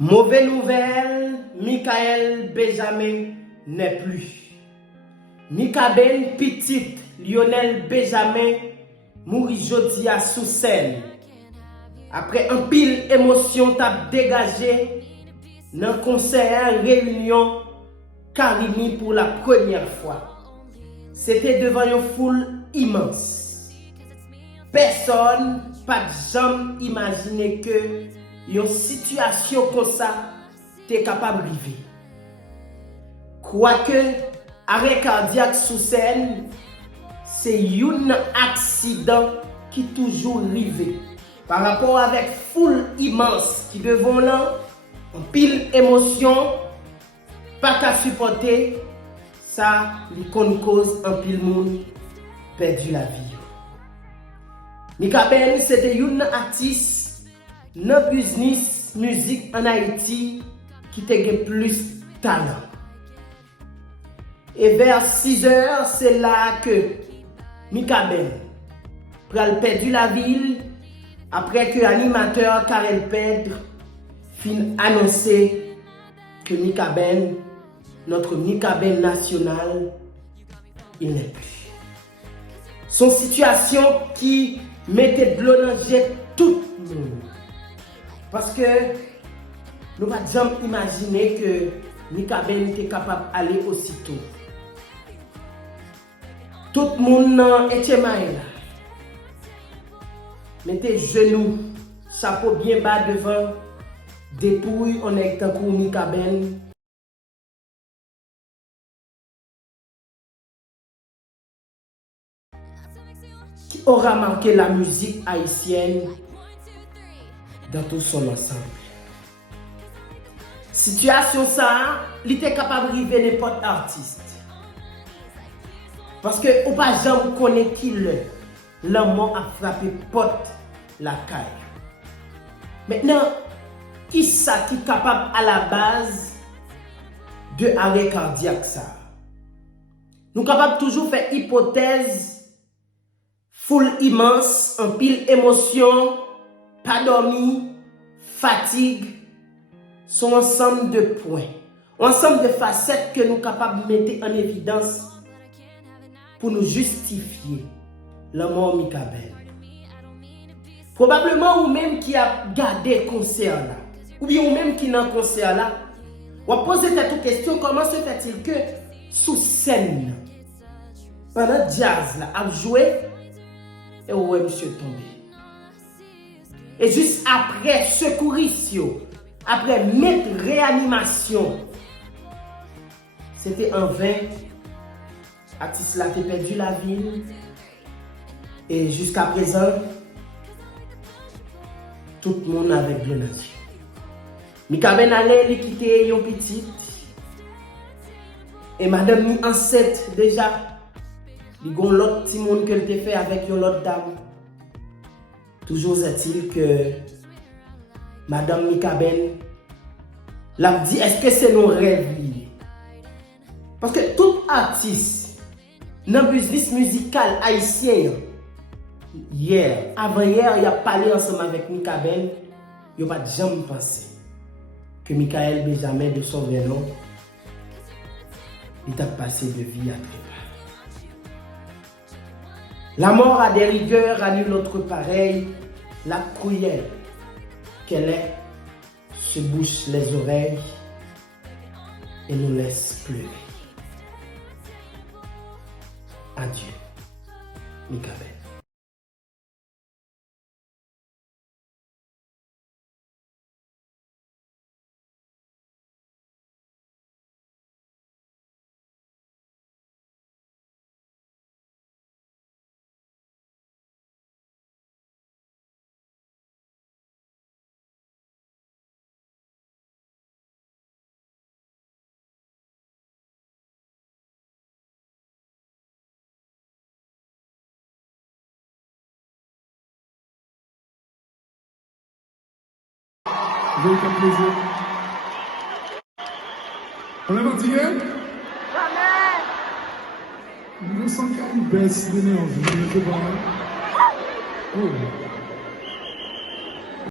Mauvaise nouvelle, Michael Benjamin n'est plus. Mikaben petit Lionel Benjamin mourit jodi à sous scène. Après un pile émotion t'a dégagé dans concert réunion Karimi pour la première fois. C'était devant une foule immense. Personne pas jamais imaginé que une situation comme ça t'es capable de vivre. Quoique arrêt cardiaque sous scène, c'est un accident qui toujours arrive. Par rapport avec foule immense qui devant là, en pile émotion, pas qu'à supporter, ça lui cause en pile monde perdu la vie. Mikaben c'était un artiste dans business musique en Haïti qui a plus talent. Et vers 6 heures, c'est là que Mikaben pral perdu la ville après que l'animateur Karel Pedre fin annoncé que Mikaben, notre Mikaben national, il n'est plus. Son situation qui mettait de l'eau dans jet tout le monde. Parce que nous ne pouvons jamais imaginer que Mikaben était capable d'aller aussitôt. Tout le monde était là. Mettez genoux, chapeau bien bas devant, dépouille, on est un coup Mikaben. Qui aura marqué la musique haïtienne dans tout son ensemble. Situation ça, il était capable de arriver n'importe artiste. Parce que on pas jamais connaît qui l'amour a frappé porte la caille. Maintenant, qui ça qui est capable à la base de arrêt cardiaque ça? Nous sommes capables toujours faire hypothèse, foule immense, en pile émotion, pas dormi, fatigue, son ensemble de points, ensemble de facettes que nous sommes capables de mettre en évidence pour nous justifier la mort Mikaben. Probablement ou même qui a gardé le concert là, ou bien ou même qui n'a un concert là, on va poser cette question, comment se fait-il que sous scène, pendant jazz là, a joué, et ouais monsieur tombé. Et juste après secourisme, après mettre réanimation, c'était en vain. Artiste là a perdu la vie. Et jusqu'à présent, tout le monde avec de l'œil. Mikaben allait lui quitter une petite. Et madame est enceinte déjà. Il y a l'autre petit monde qu'elle a fait avec une autre dame. Toujours est-il que madame Mikaben l'a dit, est-ce que c'est nos rêves? Parce que tout artiste dans le business musical haïtien, avant-hier, il a parlé ensemble avec Mikaben, il n'a pas jamais pensé que Michael Benjamin de son vrai nom, il a passé de vie à trépas. La mort a des rigueurs, à nul autre pareil, la cruelle qu'elle est, se bouche les oreilles et nous laisse pleurer. Adieu, Mikaben. Vous avez fait plaisir. On l'a dit hier? Jamais. Nous sentons qu'il y a une baisse d'énergie. Oh.